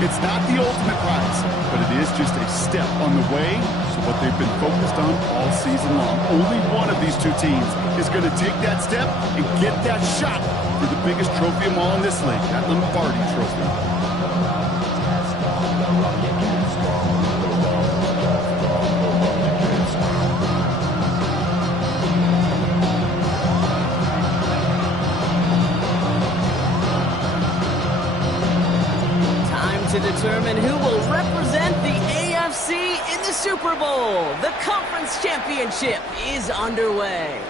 It's not the ultimate prize, but it is just a step on the way to what they've been focused on all season long. Only one of these two teams is going to take that step and get that shot for the biggest trophy of all in this league, that Lombardi Trophy. To determine who will represent the AFC in the Super Bowl. The conference championship is underway.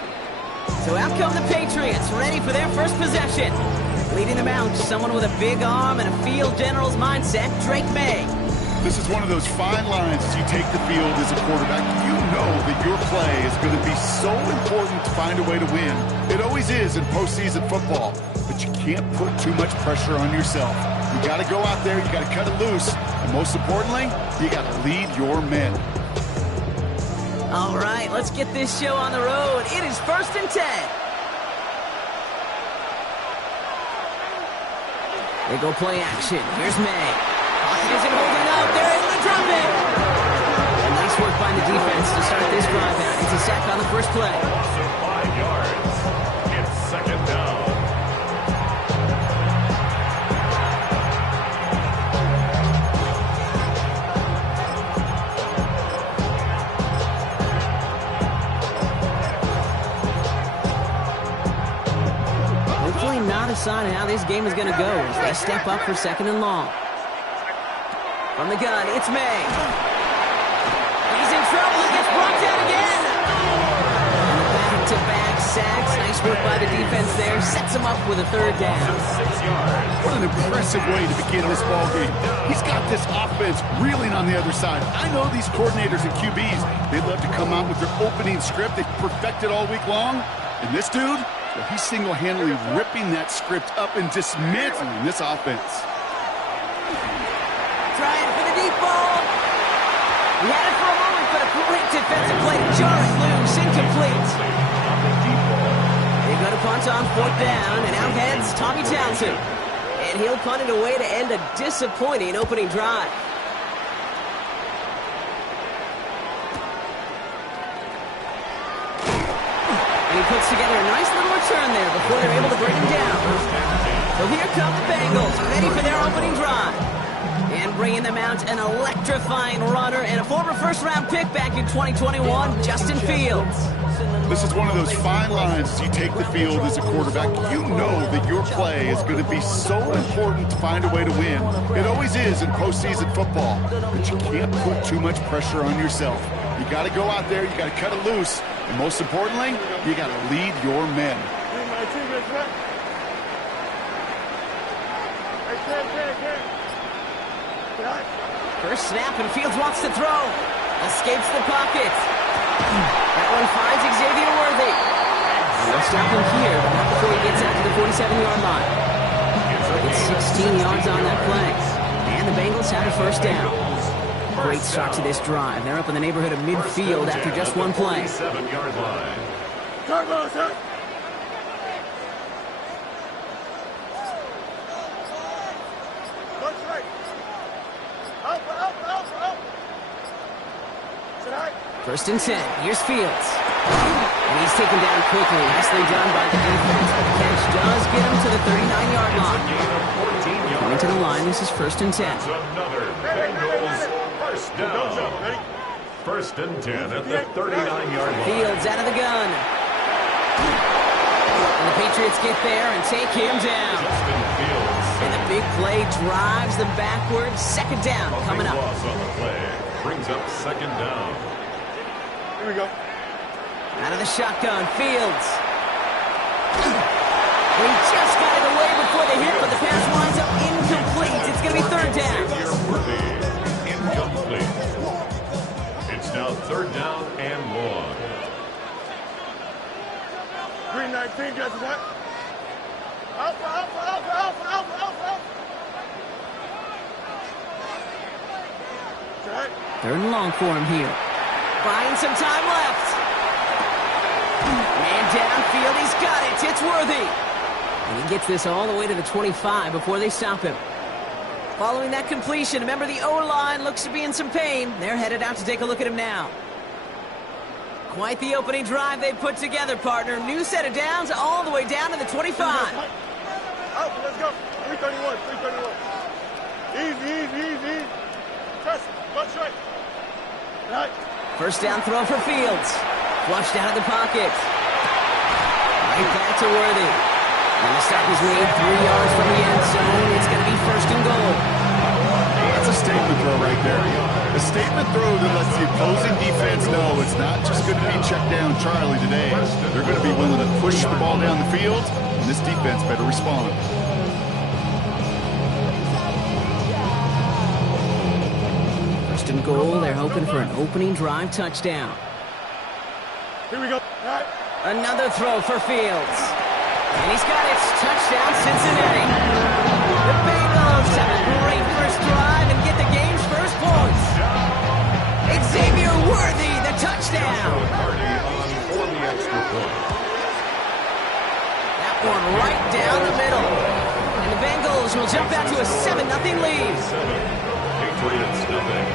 So out come the Patriots, ready for their first possession. Leading them out, someone with a big arm and a field general's mindset, Drake May. This is one of those fine lines as you take the field as a quarterback. You know that your play is going to be so important to find a way to win. It always is in postseason football, but you can't put too much pressure on yourself. You got to go out there, you got to cut it loose, and most importantly, you got to lead your men. All right, let's get this show on the road. It is 1st and 10. They go play action. Here's May. Pocket isn't holding up. They're able to drop it. And nice work by the defense to start this drive out. It's a sack on the first play. 5 yards. It's 2nd down. Not a sign of how this game is going to go as they step up for 2nd and long. From the gun, it's May. He's in trouble. He gets brought down again. And the back-to-back sacks. Nice work by the defense there. Sets him up with a 3rd down. What an impressive way to begin this ball game. He's got this offense reeling on the other side. I know these coordinators and QBs, they love to come out with their opening script they've perfected all week long. And this dude, well, he's single-handedly ripping that script up and dismantling this offense. Trying for the deep ball. He had it for a moment, but a great defensive play to jar it loose, incomplete. They go to punt on 4th down, and out heads Tommy Townsend. And he'll punt it away to end a disappointing opening drive. He puts together a nice little return there before they're able to bring him down. So here come the Bengals, ready for their opening drive. And bringing them out, an electrifying runner and a former first-round pick back in 2021, Justin Fields. This is one of those fine lines as you take the field as a quarterback. You know that your play is going to be so important to find a way to win. It always is in postseason football, but you can't put too much pressure on yourself. You got to go out there, you got to cut it loose, and most importantly, you got to lead your men. First snap, and Fields wants to throw. Escapes the pocket. That one finds Xavier Worthy. They'll stop him here, but not before he gets out to the 47-yard line. It's 16 yards on that play. And the Bengals have a 1st down. Great start to this drive. They're up in the neighborhood of midfield after just one play. 7-yard line. First and 10. Here's Fields. And he's taken down quickly. Nicely done by the defense. But the catch does get him to the 39-yard line. Coming to the line, this is 1st and 10. Another Bengals first down. 1st and 10 at the 39-yard line. Fields out of the gun. And the Patriots get there and take him down. Justin Fields. And the big play drives them backwards. 2nd down coming up. Loss on the play brings up 2nd down. Here we go. Out of the shotgun, Fields. He just got it away before the hit, but the pass winds up incomplete. It's going to be 3rd down. Incomplete. It's now 3rd down and long. Green 19, guys, what? Alpha, alpha, alpha, alpha, alpha, alpha. Right. 3rd and long for him here. Buying some time left. Man downfield, he's got it. It's Worthy. And he gets this all the way to the 25 before they stop him. Following that completion, remember the O-line looks to be in some pain. They're headed out to take a look at him now. Quite the opening drive they put together, partner. New set of downs all the way down to the 25. Out, let's go. 331, 331. Easy. Press, punch right. Right. First down throw for Fields. Flushed out of the pocket. Right back to Worthy. And the stop is made 3 yards from the end zone. It's going to be first and goal. That's a statement throw right there. A statement throw that lets the opposing defense know it's not just going to be check down Charlie today. They're going to be willing to push the ball down the field, and this defense better respond. First and goal, they're hoping for an opening drive touchdown. Here we go. Right. Another throw for Fields. And he's got it. Touchdown, Cincinnati. The Bengals have a great first drive and get the game's first points. Xavier Worthy, the touchdown. That one right down the middle. And the Bengals will jump out to a 7-0 lead. Patriots nothing.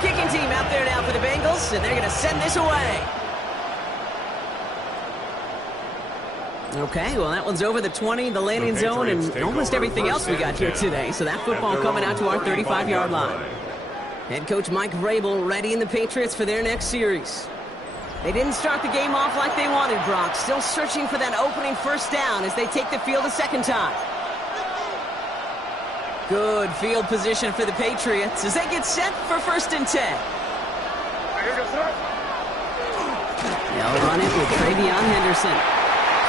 Kicking team out there now for the Bengals, and they're going to send this away. Okay, well, that one's over the 20, the landing zone, and almost everything else we got here today. So that football coming out to our 35-yard line. Head coach Mike Vrabel readying the Patriots for their next series. They didn't start the game off like they wanted, Brock. Still searching for that opening first down as they take the field a second time. Good field position for the Patriots as they get set for first and 10. They'll run it with Travion Henderson.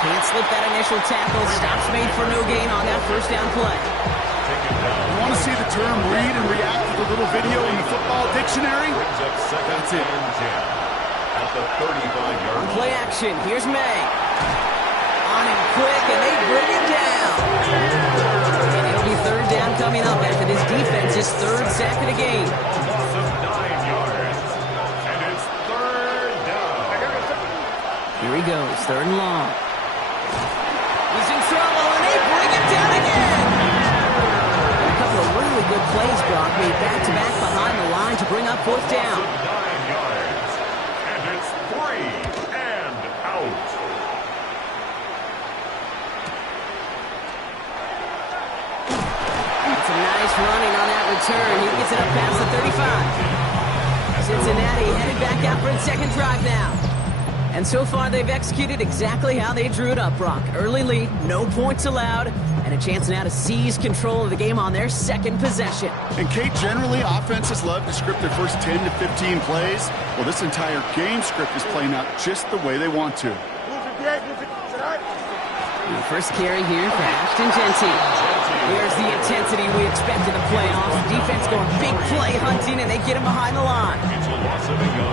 Can't slip that initial tackle. Stops made for no gain on that first down play. You want to see the term read and react to the little video in the football dictionary? That's it. At the 35-yard line. Play action. Here's May. On him quick, and they bring it down. And it'll be third down coming up after this defense's third sack of the game. Loss of 9 yards. And it's third down. Here he goes, third and long. He's in trouble, and they bring it down again. And a couple of really good plays, Brock, made back-to-back behind the line to bring up fourth down. 9 yards. And it's 3 and out. It's a nice running on that return. He gets it up past the 35. Cincinnati headed back out for its second drive now. And so far, they've executed exactly how they drew it up, Brock. Early lead, no points allowed, and a chance now to seize control of the game on their second possession. And, Kate, generally, offenses love to script their first 10 to 15 plays. Well, this entire game script is playing out just the way they want to. The first carry here for Ashton Genty. Here's the intensity we expect in the playoffs. Defense going big play hunting, and they get him behind the line.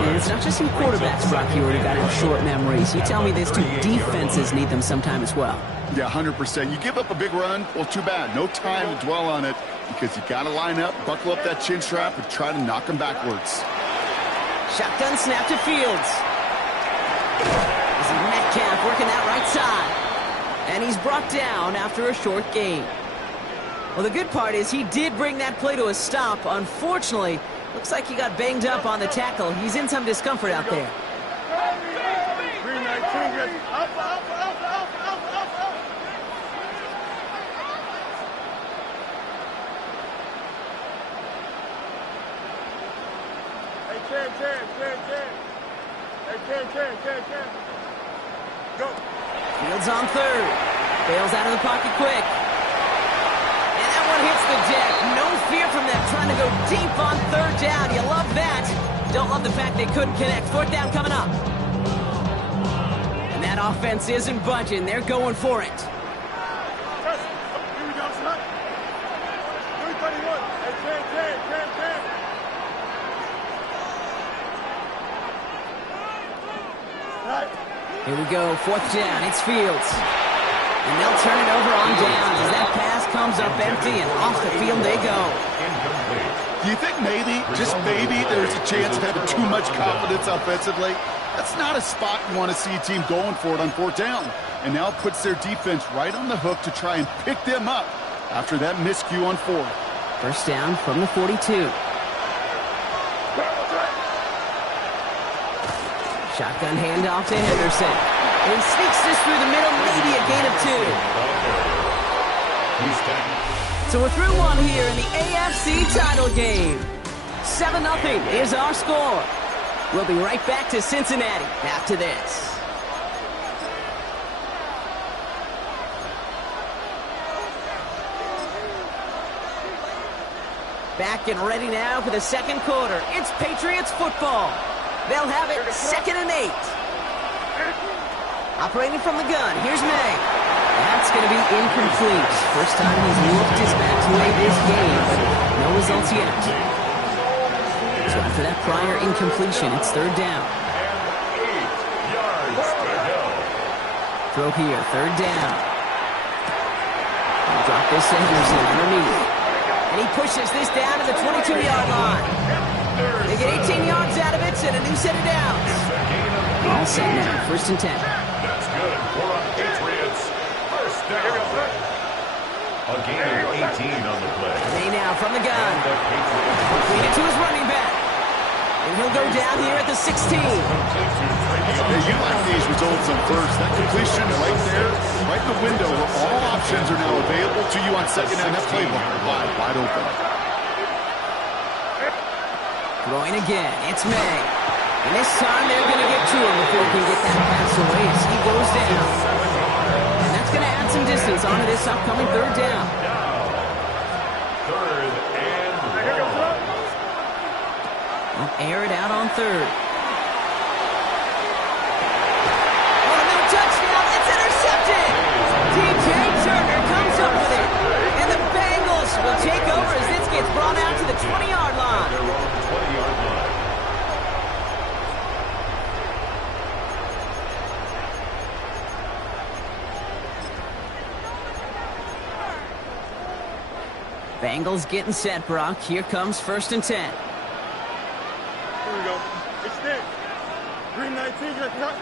And it's not just some quarterbacks, Brock, you already got in short memories. You tell me these two defenses need them sometime as well. Yeah, 100%. You give up a big run, well, too bad. No time to dwell on it because you got to line up, buckle up that chin strap, and try to knock them backwards. Shotgun snap to Fields. This is Metcalf working that right side. And he's brought down after a short gain. Well, the good part is he did bring that play to a stop. Unfortunately, looks like he got banged up on the tackle. He's in some discomfort out there. Go. Fields on third. Bails out of the pocket quick. And that one hits the deck. No fear from them trying to go deep on third down. You love that. Don't love the fact they couldn't connect. Fourth down coming up. And that offense isn't budging. They're going for it. Here we go, son. 331. Hey, 10. Right. Here we go. Fourth down. It's Fields. And they'll turn it over on downs as that pass comes comes up empty, and off the field they go. Do you think maybe, just maybe, there's a chance of having too much confidence offensively? That's not a spot you want to see a team going for it on 4th down. And now it puts their defense right on the hook to try and pick them up after that miscue on 4th. First down from the 42. Shotgun handoff to Henderson. And he sneaks this through the middle, maybe a gain of 2. So we're through one here in the AFC title game. 7-0 is our score. We'll be right back to Cincinnati after this. Back and ready now for the second quarter. It's Patriots football. They'll have it 2nd and 8. Operating from the gun, here's May. That's going to be incomplete. First time he's looked his bat to way this game, but no results yet. So after that prior incompletion, it's 3rd down. 8 yards to go. Throw here, 3rd down. Drop this to Henderson underneath. And he pushes this down to the 22-yard line. They get 18 yards out of it and a new set of downs. All set now, 1st and 10. That's good for the Patriots. First down. A gain of 18 on the play. They now from the gun. Lead it to his running back. And he'll go down here at the 16. Hey, you like these results on 1st. That completion right there, right in the window where all options are now available to you on 2nd down. That playbook wide open. Throwing again, it's May. And this time they're going to get to him before he can get that pass away as he goes down. And that's going to add some distance onto this upcoming 3rd down. 3rd and 1. I'll air it out on 3rd. Oh, a little touchdown. It's intercepted. DJ Turner comes up with it. And the Bengals will take over as this gets brought out to the 20-yard line. They're on the 20-yard line. Bengals getting set, Brock. Here comes 1st and 10. Here we go. Extend. Green 19, get cut.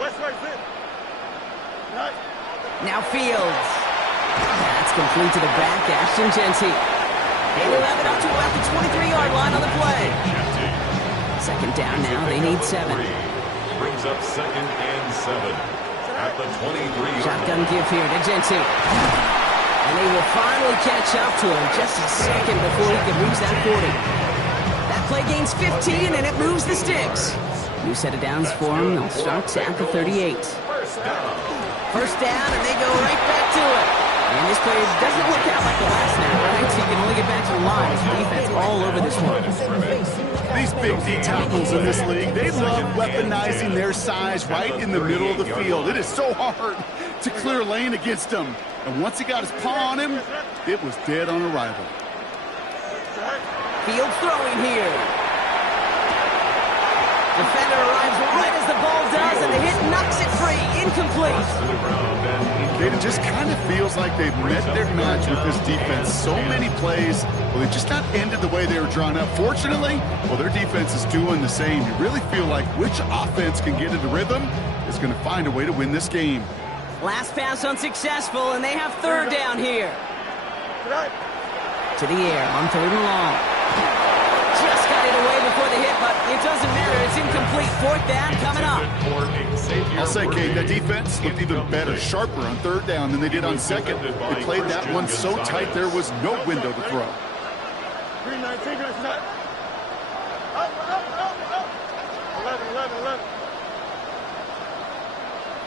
West right in. Right. Now Fields. That's complete to the back, Ashton Genty. They will have it up to about the 23-yard line on the play. 2nd down now, they need 7. Brings up 2nd and 7 at the 23. Shotgun give here to Genty. And they will finally catch up to him just a second before he can reach that 40. That play gains 15 and it moves the sticks. New set of downs for him. They'll start at the 38. First down, and they go right back to it. And this play doesn't work out like the last snap, right? So you can only get back to the line. His defense all over this one. These big D tackles in this league, they love weaponizing their size right in the middle of the field. It is so hard to clear lane against them. And once he got his paw on him, it was dead on arrival. Fields throwing here. Defender arrives right as the ball does, and the hit knocks it free. Incomplete. It just kind of feels like they've met their match with this defense. So many plays, well, they just not ended the way they were drawn up. Fortunately, well, their defense is doing the same. You really feel like which offense can get into rhythm is going to find a way to win this game. Last pass unsuccessful, and they have 3rd down here. To the air on 3rd and long. Just got it away before the hit, but it doesn't matter. It's incomplete. 4th down coming up. I'll say, Kate, that defense looked even better, sharper on 3rd down than they did on 2nd. They played that one so tight there was no window to throw. Green 19, get cut. Up. 11.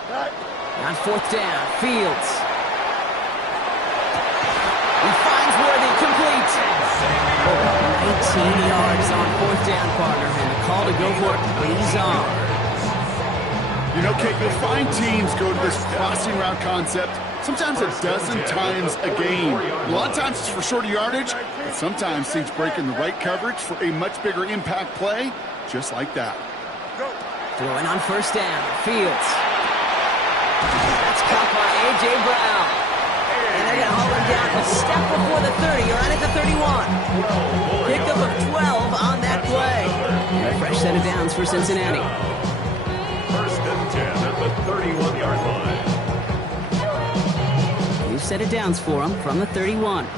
Right. On 4th down, Fields. He finds Worthy, complete. 19 yards on 4th down, partner, and the call to go for it pays off. You know, Kate, you'll find teams go to this crossing route concept sometimes a dozen times a game. A lot of times it's for shorter yardage, but sometimes teams break in the right coverage for a much bigger impact play, just like that. Throwing on first down. Fields. That's caught by A.J. Brown. And they're going to haul him down a step before the 30, or right at the 31. Pickup of 12 on that play. And a fresh set of downs for Cincinnati. First and 10 at the 31-yard line. New set of downs for him from the 31. Hey,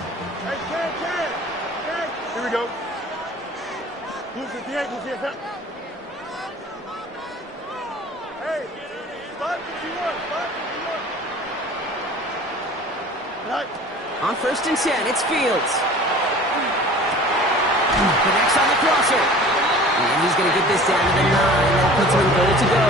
here we go. Hey, 551, 551. Right. On first and 10, it's Fields. Connects on the crosser. And he's going to get this down to the 9. That puts him in goal to go.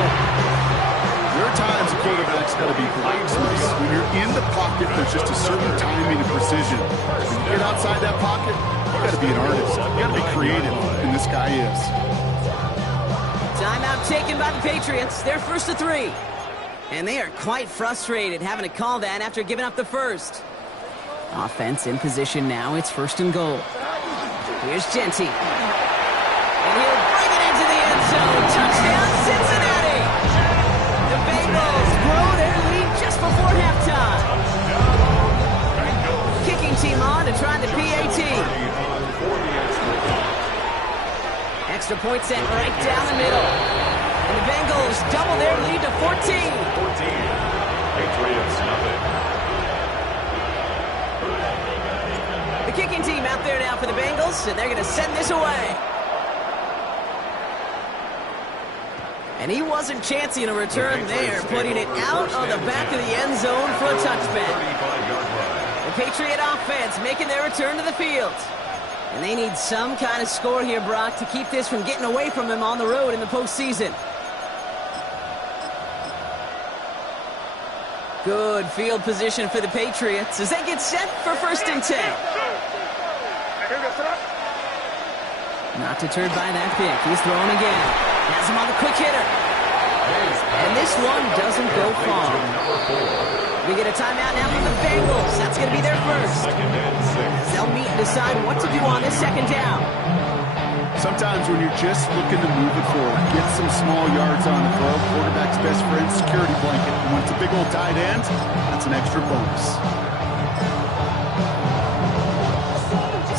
There are times a quarterback's got to be blacksmith. When you're in the pocket, there's just a certain timing and precision. When you get outside that pocket, you got to be an artist. You got to be creative, and this guy is. Timeout taken by the Patriots. They're first to 3. And they are quite frustrated having to call that after giving up the first. Offense in position now. It's first and goal. Here's Genty. And he'll bring it into the end zone. Touchdown, Cincinnati! The Bengals grow their lead just before halftime. Kicking team on to try the PAT. Extra point sent right down the middle. And the Bengals double their lead to 14. 14. Patriots, nothing. The kicking team out there now for the Bengals, and they're going to send this away. And he wasn't chancing a return there, putting it out on the back of the end zone for a touchback. The Patriot offense making their return to the field. And they need some kind of score here, Brock, to keep this from getting away from him on the road in the postseason. Good field position for the Patriots as they get set for first and 10. Not deterred by that pick. He's throwing again. Has him on the quick hitter. And this one doesn't go far. We get a timeout now from the Bengals. That's going to be their first. As they'll meet and decide what to do on this second down. Sometimes when you're just looking to move it forward, get some small yards on the throw, quarterback's best friend, security blanket. And when it's a big old tight end, that's an extra bonus.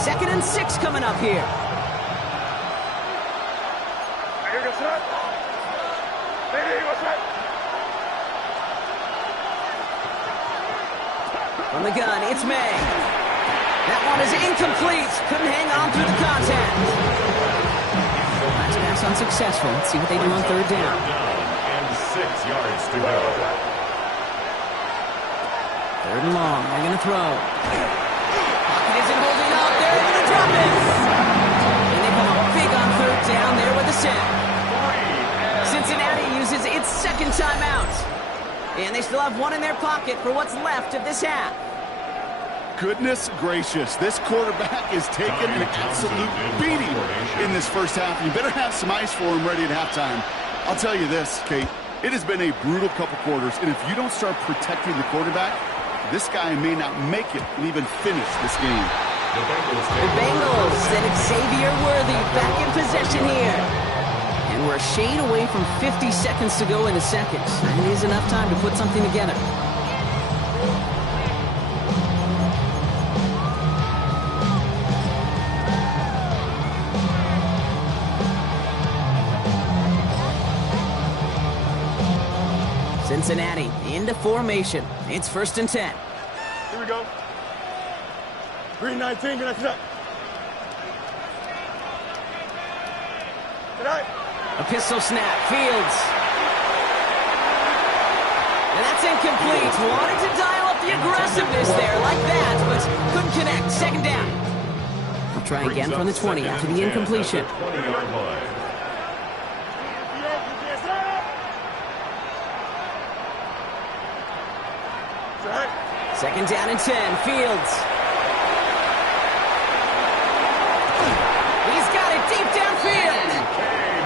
Second and 6 coming up here. From the gun, it's May. That one is incomplete. Couldn't hang on through the contact. Last pass unsuccessful. Let's see what they do on third down. And 6 yards to go. Third and long. They're going to throw. Pocket isn't holding up. They're going to drop it. And they come up big on third down there with the sack. Cincinnati uses its second timeout. And they still have one in their pocket for what's left of this half. Goodness gracious, this quarterback is taking an absolute beating in this first half. You better have some ice for him ready at halftime. I'll tell you this, Kate, it has been a brutal couple quarters, and if you don't start protecting the quarterback, this guy may not make it and even finish this game. The Bengals and Xavier Worthy back in possession here. And we're a shade away from 50 seconds to go in the second. And it is enough time to put something together. Cincinnati into formation. It's first and 10. Here we go. Green 19, good night. Good night. A pistol snap. Fields. And that's incomplete. Wanted to dial up the aggressiveness there like that, but couldn't connect. Second down. I'll try again from the 20 after the incompletion. 20-yard line. Second down and 10. Fields. He's got it deep downfield.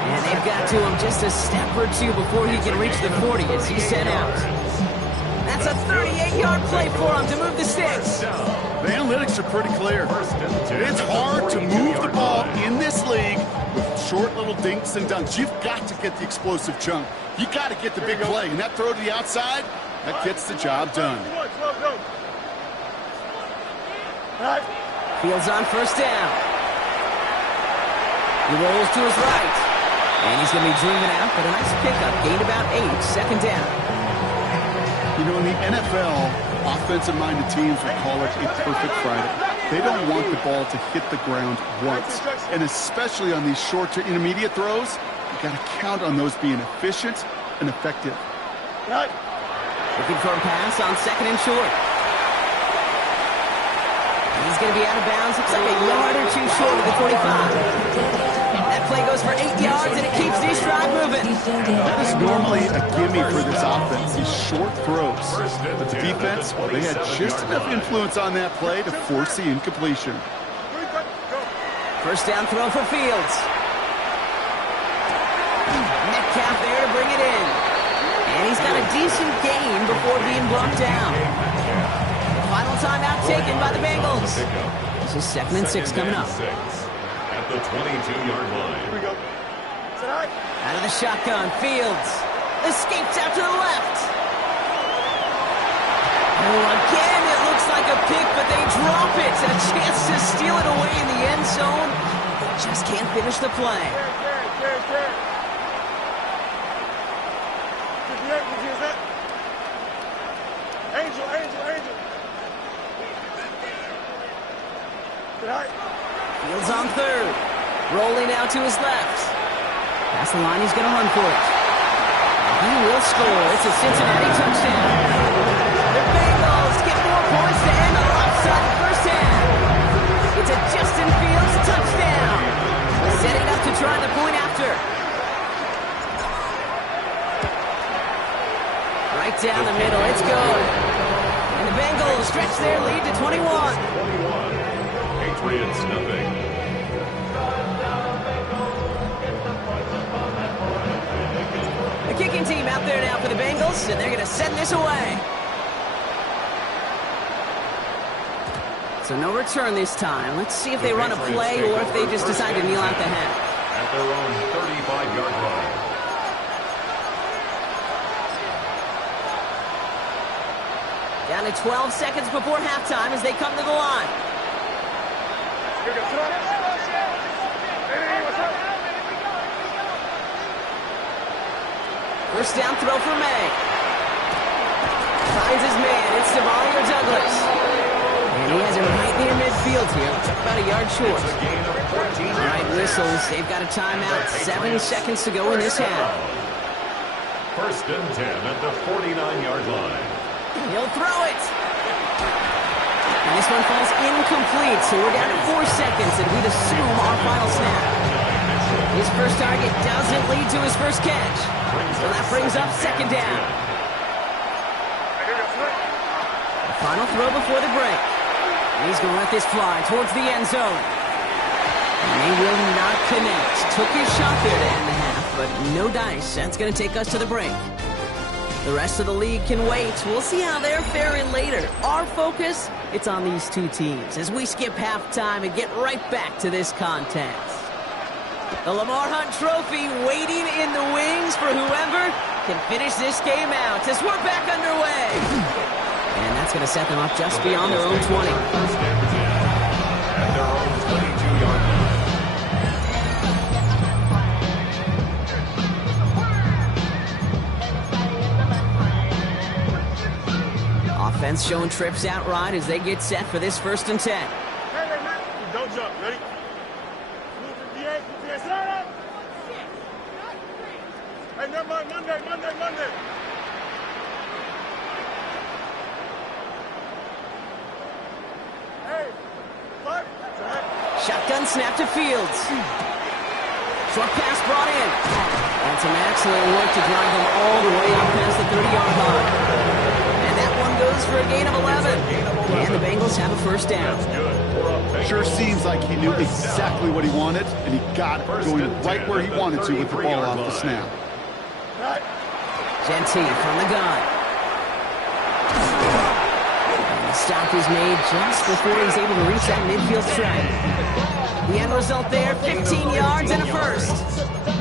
And they've got to him just a step or two before he can reach the 40 as he's sent out. That's a 38-yard play for him to move the sticks. The analytics are pretty clear. It's hard to move the ball in this league with short little dinks and dunks. You've got to get the explosive chunk. You got to get the big play. And that throw to the outside, that gets the job done. Fields on first down. He rolls to his right. And he's going to be driven out, but a nice pickup. Gained about 8, second down. You know, in the NFL, offensive-minded teams would call it a perfect Friday. They don't want the ball to hit the ground once. And especially on these short to intermediate throws, you got to count on those being efficient and effective. Looking for a pass on second and short. He's going to be out of bounds. Looks like a yard or two short of the 25. That play goes for 8 yards, and it keeps the stride moving. That is normally a gimme for this offense, these short throws. But the defense, well, they had just enough influence on that play to force the incompletion. First down throw for Fields. Metcalf there to bring it in. And he's got a decent gain before being brought down. Final timeout taken by the Bengals. This is 2nd and 6 coming up. At the 22-yard line. Here we go. Out of the shotgun, Fields escapes out to the left. Oh, again, it looks like a pick, but they drop it. A chance to steal it away in the end zone. They just can't finish the play. Angel. Fields on third. Rolling out to his left. Past the line, he's going to run for it. He will score. It's a Cincinnati touchdown. The Bengals get 4 points to end alongside the first half. It's a Justin Fields touchdown. Setting up to try the point after. Right down the middle. It's good. And the Bengals stretch their lead to 21. Patriots nothing. The kicking team out there now for the Bengals, and they're going to send this away. So no return this time. Let's see if they run a play or if they just decide to kneel out the half. At their own 35-yard line. Down to 12 seconds before halftime as they come to the line. First down throw for May. Finds his man. It's Devontae Douglas. And he has it right near midfield here. About a yard short. All right, whistles. They've got a timeout. 7 seconds to go in this half. First and 10 at the 49-yard line. He'll throw it. And this one falls incomplete, so we're down to 4 seconds, and we'd assume our final snap. His first target doesn't lead to his first catch. So that brings up second down. The final throw before the break. And he's going to let this fly towards the end zone. And they will not connect. Took his shot there to end the half, but no dice. That's going to take us to the break. The rest of the league can wait. We'll see how they're faring later. Our focus, it's on these two teams as we skip halftime and get right back to this contest. The Lamar Hunt Trophy waiting in the wings for whoever can finish this game out as we're back underway. And that's going to set them up just beyond their own 20. At their own 22-yard line. Offense showing trips out right as they get set for this first and 10. Don't jump. Ready? Hey, never mind. Monday. Hey, what? Shotgun snap to Fields. Short pass brought in. And some excellent work to drive them all the way up past the 30-yard line. And that one goes for a gain of 11. And the Bengals have a first down. Sure seems like he knew exactly what he wanted, and he got it going right where he wanted to with the ball off the snap. Gentee from the gun. stop is made just before he's able to reach that midfield strike. The end result there, 15 yards and a first.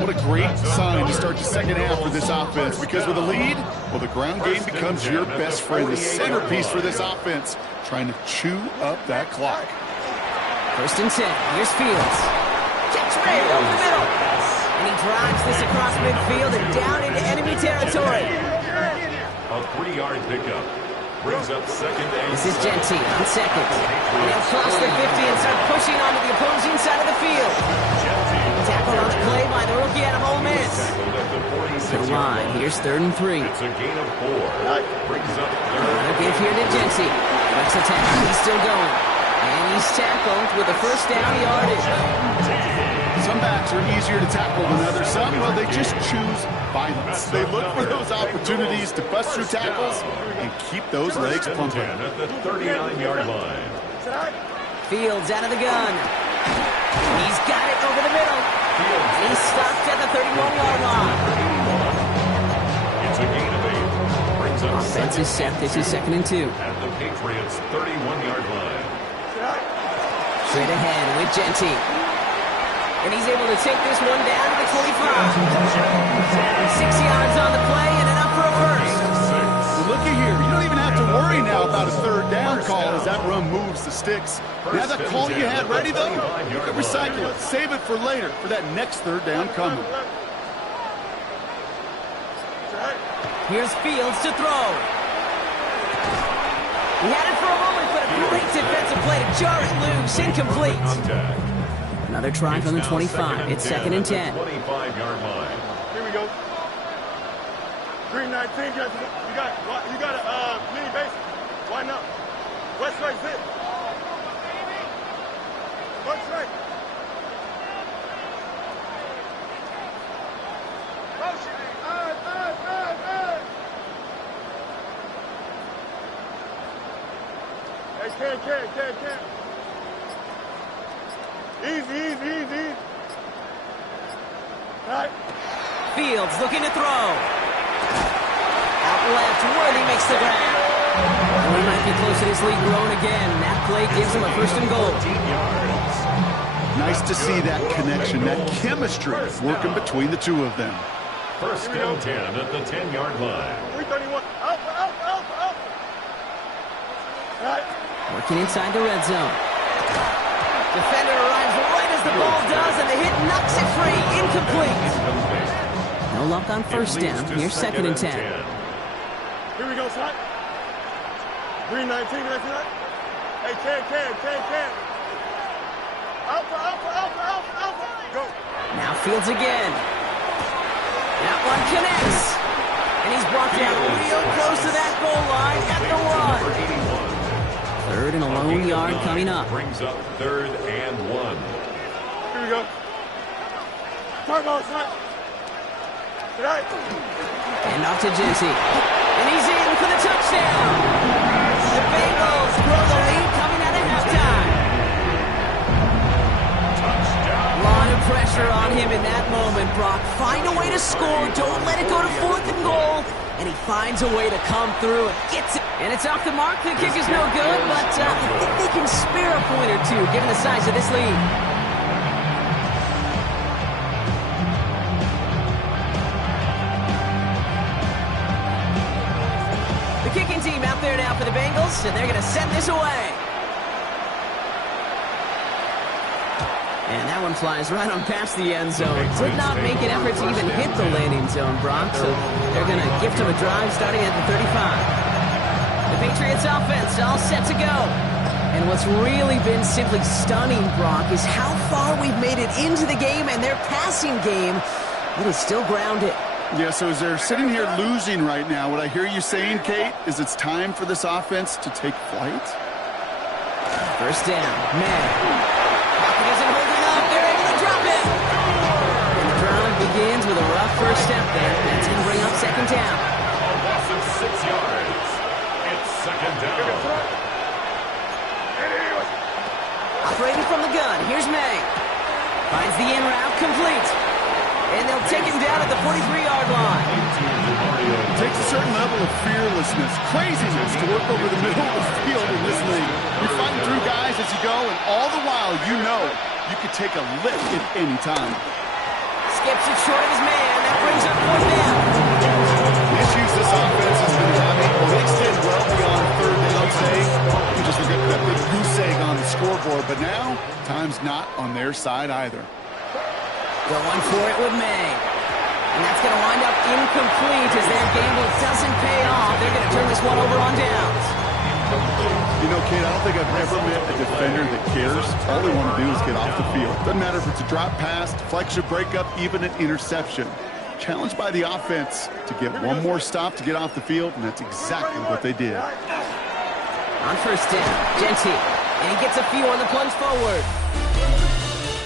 What a great sign to start the second half for this offense, because with a lead, well, the ground game becomes your best friend, the centerpiece for this offense, trying to chew up that clock. First and 10. Here's Fields. Catch made over the middle. And he drives this across midfield and down into enemy territory. A 3-yard pickup. Brings up second and This is Genty on second. And he'll cross the 50 and start pushing onto the opposing side of the field. Tackle on the play by the rookie out of Ole Miss. To the line. Here's 3rd and 3. It's a gain of 4. Brings up Another 3rd. give here to Genty. Let's attack. He's still going. And he's tackled with a first down yardage. Some backs are easier to tackle than others. Some, well, they just choose violence. They look for those opportunities to bust through tackles and keep those legs pumping. At the 39-yard line. Fields out of the gun. He's got it over the middle. And he's stopped at the 31-yard line. It's a gain of 8. Brings up Offense is set. This is 2nd and 2. at the Patriots' 31-yard line. Straight ahead with Genty. And he's able to take this one down to the 25. 6 yards on the play and enough for a first. Well, looky here. You don't even have to worry now about a 3rd down call as that run moves the sticks. Now that call you had ready, though, you can recycle it. Save it for later for that next 3rd down coming. Here's Fields to throw. He had it for a moment, but a great defensive play to jar it loose. Incomplete. Contact. Another try from the 25. It's 2nd and 10. 25-yard line. Here we go. 319. You got a mini base. Why not? West right fit. West right. Motion. Hey, can. Easy. All right. Fields looking to throw. Out left, Worthy makes the grab. Well, he might be close to this lead growing again. That play gives him a 1st and goal. Nice to see that connection, that chemistry working between the two of them. 1st and 10 at the 10-yard line. 331. Alpha. All right. Working inside the red zone. Defender arrives right as the ball does, and the hit knocks it free. Incomplete. No luck on 1st down. Here's 2nd and 10. Here we go, son. 319, that's right. Hey, can. Alpha. Go. Now Fields again. That one connects. And he's brought down real close to that goal line at the 1. 3rd and a lone yard coming up. Brings up 3rd and 1. Here we go. Turbo, son. Right. And off to Genty. And he's in for the touchdown. The Bengals throw the lead coming out of halftime. A lot of pressure on him in that moment, Brock. Find a way to score. Don't let it go to 4th and goal. And he finds a way to come through and gets it. And it's off the mark. The kick is no good, but I think they can spare a point or two given the size of this lead. The kicking team out there now for the Bengals, and they're going to send this away. And that one flies right on past the end zone. Did not make an effort to even hit the landing zone, Brock, so they're going to gift him a drive starting at the 35. The Patriots offense all set to go. And what's really been simply stunning, Brock, is how far we've made it into the game, and their passing game, it is still grounded. Yeah, so as they're sitting here losing right now, what I hear you saying, Kate, is it's time for this offense to take flight? First down, Madden. Pocket isn't holding up. They're able to drop it. And the drive begins with a rough first step there. That's going to bring up 2nd down. A loss of 6 yards. It's 2nd down. Operating from the gun, here's May. Finds the in route complete. And they'll take him down at the 43-yard line. To takes a certain level of fearlessness, craziness to work over the middle of the field in this league. You're fighting through guys as you go, and all the while you know you could take a lift at any time. Skips it short of his man. That brings up 4th down. The issues this offense has been having, well, they extend well beyond 3rd down, say. You just look at that big goose egg on the scoreboard, but now time's not on their side either. Going for it with May. And that's going to wind up incomplete as their gamble doesn't pay off. They're going to turn this one over on downs. You know, Kate, I don't think I've ever met a defender that cares. All they want to do is get off the field. Doesn't matter if it's a drop pass, deflection, breakup, even an interception. Challenged by the offense to get one more stop to get off the field, and that's exactly what they did. On 1st down, Genty. And he gets a few on the plunge forward.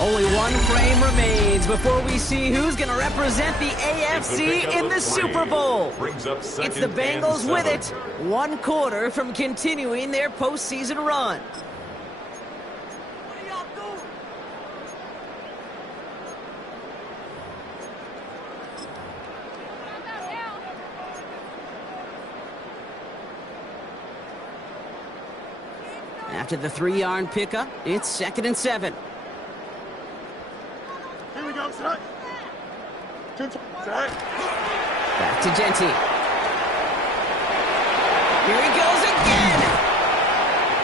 Only one frame remains before we see who's going to represent the AFC in the Super Bowl. It's the Bengals with it, 1 quarter from continuing their postseason run. After the 3-yard pickup, it's 2nd and 7. Here we go, son. Back to Genty. Here he goes again.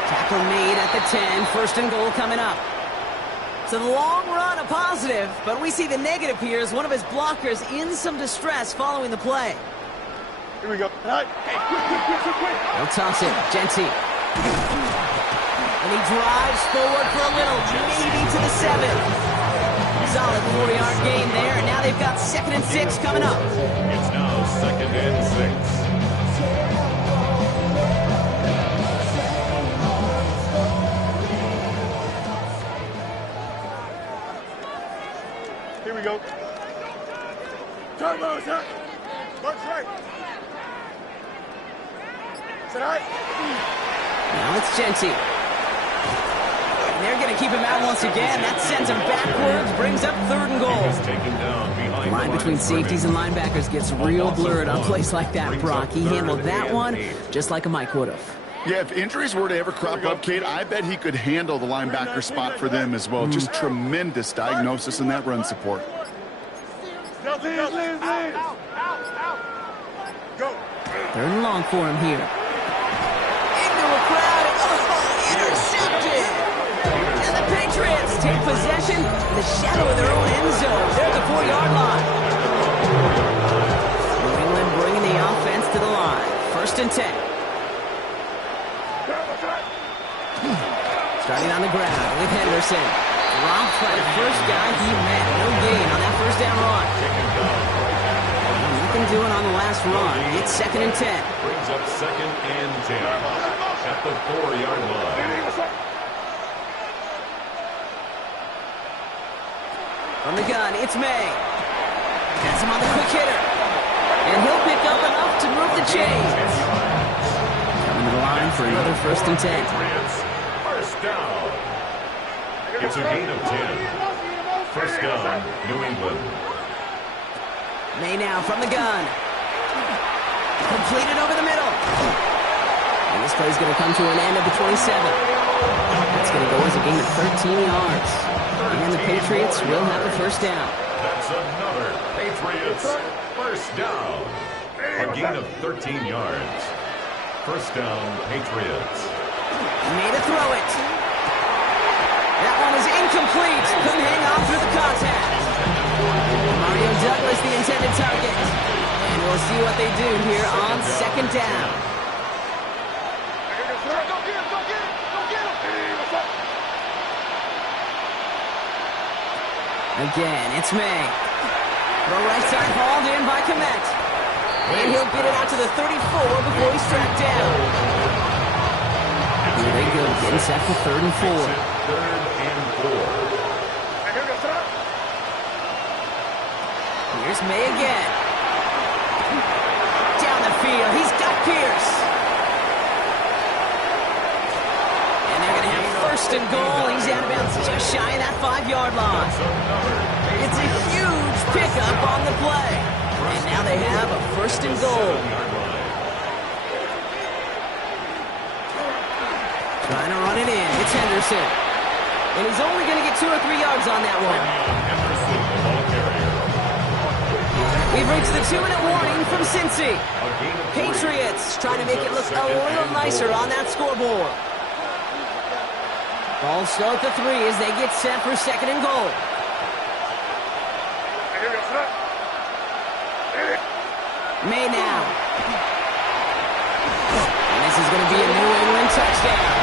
Tackle made at the 10. 1st and goal coming up. So the long run a positive, but we see the negative here as one of his blockers in some distress following the play. Here we go. Hey, They'll toss it. Genty. And he drives forward for a little, maybe to the 7. Solid 4-yard gain there, and now they've got 2nd and 6 coming up. It's now 2nd and 6. here we go. Turbo, sir. March right. Sit right. Now it's Genty. And they're going to keep him out once again. That sends him backwards, brings up 3rd and goal. The line between safeties and linebackers gets real blurred on plays like that, Brock. He handled that one just like a Mike would have. Yeah, if injuries were to ever crop up, Kate, I bet he could handle the linebacker spot for them as well. Just tremendous diagnosis in that run support. Go. 3rd and long for him here. Into a crowd. Oh, intercepted. And the Patriots take possession in the shadow of their own end zone. They're at the 4-yard line. New England bringing the offense to the line. 1st and 10. Starting on the ground with Henderson. Dropped by the first guy he met. No gain on that 1st down run. Nothing doing on the last run. It's 2nd and 10. Brings up 2nd and 10 at the 4-yard line. From the gun, it's May. Has him on the quick hitter. And he'll pick up enough to move the chains. Coming to the line for another 1st and 10. Patriots, 1st down. It's a gain of 10. 1st down, New England. May now from the gun. Completed over the middle. And this play's going to come to an end at the 27. That's going to go as a gain of 13 yards. And the Patriots will have the 1st down. That's another Patriots 1st down. A gain of 13 yards. 1st down, Patriots. Made a throw it. That one is incomplete. Couldn't hang on through the contact. Mario Douglas, the intended target. And we'll see what they do here on 2nd down. Again, it's May. The right side hauled in by Komet. And he'll get it out to the 34 before he's tracked down. Here they go, getting set for 3rd and 4. 3rd and 4. Here's May again. Down the field, he's got Pierce. And they're going to have 1st and goal. He's out of bounds just shy of that 5-yard line. It's a huge pickup on the play. And now they have a 1st and goal. Trying to run it in. It's Henderson. And he's only going to get 2 or 3 yards on that one. Henderson, the ball carrier. We've reached the 2-minute warning from Cincy. Patriots trying to make it look a little nicer on that scoreboard. Ball still at the 3 as they get set for 2nd and goal. May now. And this is going to be a New England touchdown.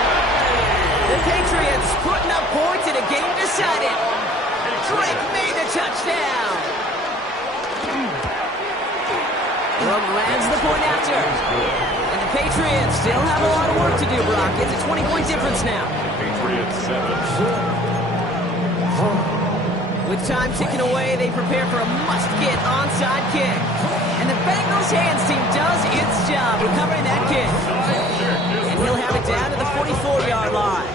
The Patriots putting up points in a game decided. Drake made the touchdown. Rome lands the point after. And the Patriots still have a lot of work to do, Brock. It's a 20-point difference now. Patriots 7. With time ticking away, they prepare for a must-get onside kick. And the Bengals hands team does its job recovering that kick. And he'll have it down to the 44-yard line.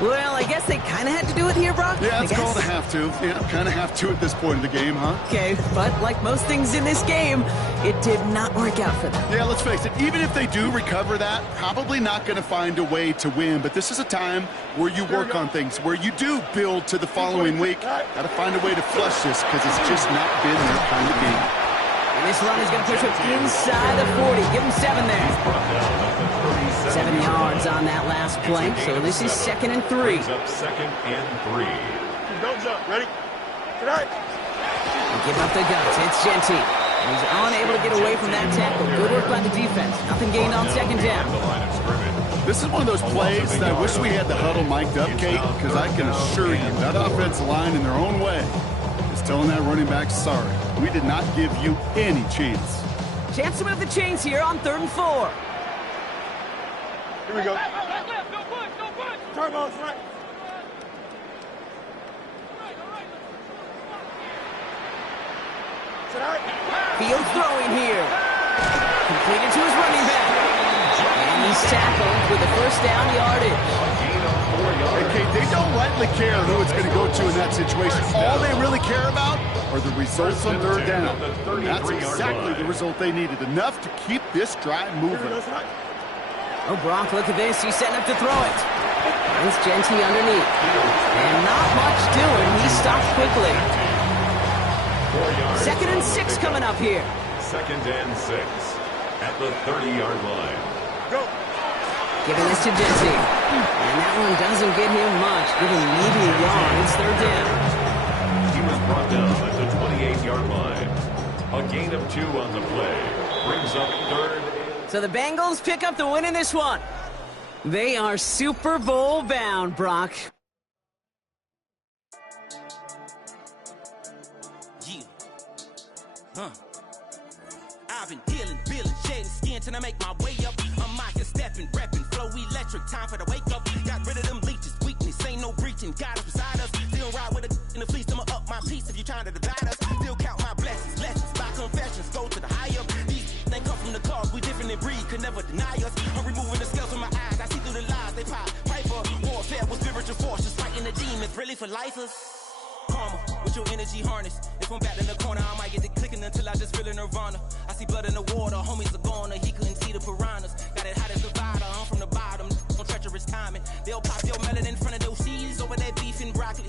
Well, I guess they kind of had to do it here, Brock. Yeah, it's called a have to. Yeah, kind of have to at this point in the game, huh? Okay, but like most things in this game, it did not work out for them. Yeah, let's face it, even if they do recover that, probably not going to find a way to win. But this is a time where you work on things, where you do build to the following week. Got to find a way to flush this because it's just not been their kind of game. And this run is going to push him inside the 40. Give him 7 there. 7 yards on that last play. So this is 2nd and 3. Up 2nd and 3. Don't jump. Ready? Tonight. Give up the guts. It's Genty. And he's unable to get away from that tackle. Good work by the defense. Nothing gained on 2nd down. This is one of those plays that I wish we had the huddle mic'd up, Kate, because I can assure you that offensive line in their own way is telling that running back, sorry, we did not give you any chance. Chance to move the chains here on 3rd and 4. Here we go. Turbo's right. Field throwing here. Completed to his running back. And he's tackled with the 1st down yardage. Okay, they don't rightly care who it's going to go to in that situation. All they really care about are the results on 3rd down. That's exactly the result they needed. Enough to keep this drive moving. Oh, Brock, look at this. He's setting up to throw it. It's Genty underneath. And not much doing. He stopped quickly. 2nd and 6 coming up here. 2nd and 6 at the 30-yard line. Go. Giving this to Genty. And that one doesn't get him much. Giving maybe a yard. It's 3rd down. He was brought down at the 28-yard line. A gain of 2 on the play. Brings up 3rd. So the Bengals pick up the win in this one. They are Super Bowl bound, Brock. I've been dealing, shading skin till I make my way up. I'm mocking, stepping, repping, flow electric. Time for the wake up. Got rid of them leeches, weakness, ain't no breaching. Got us beside us. Still ride with a in the fleece. I'ma up my piece if you trying to divide us. Still count my blessings, lessons, by confessions. Go to the high up. These they come from the cause. We different in breed, could never deny us. I'm removing the scales from my eyes. I see through the lies they pop. Piper, warfare with spiritual forces, fighting the demons, really for lifers. Karma, with your energy harness. If I'm back in the corner, I might get it clicking until I just feel a nirvana. I see blood in the water, homies are gone, he couldn't see the piranhas. Got it hot as divider, I'm from the bottom, on treacherous timing. They'll pop your melon in front of those seeds over that beef and broccoli.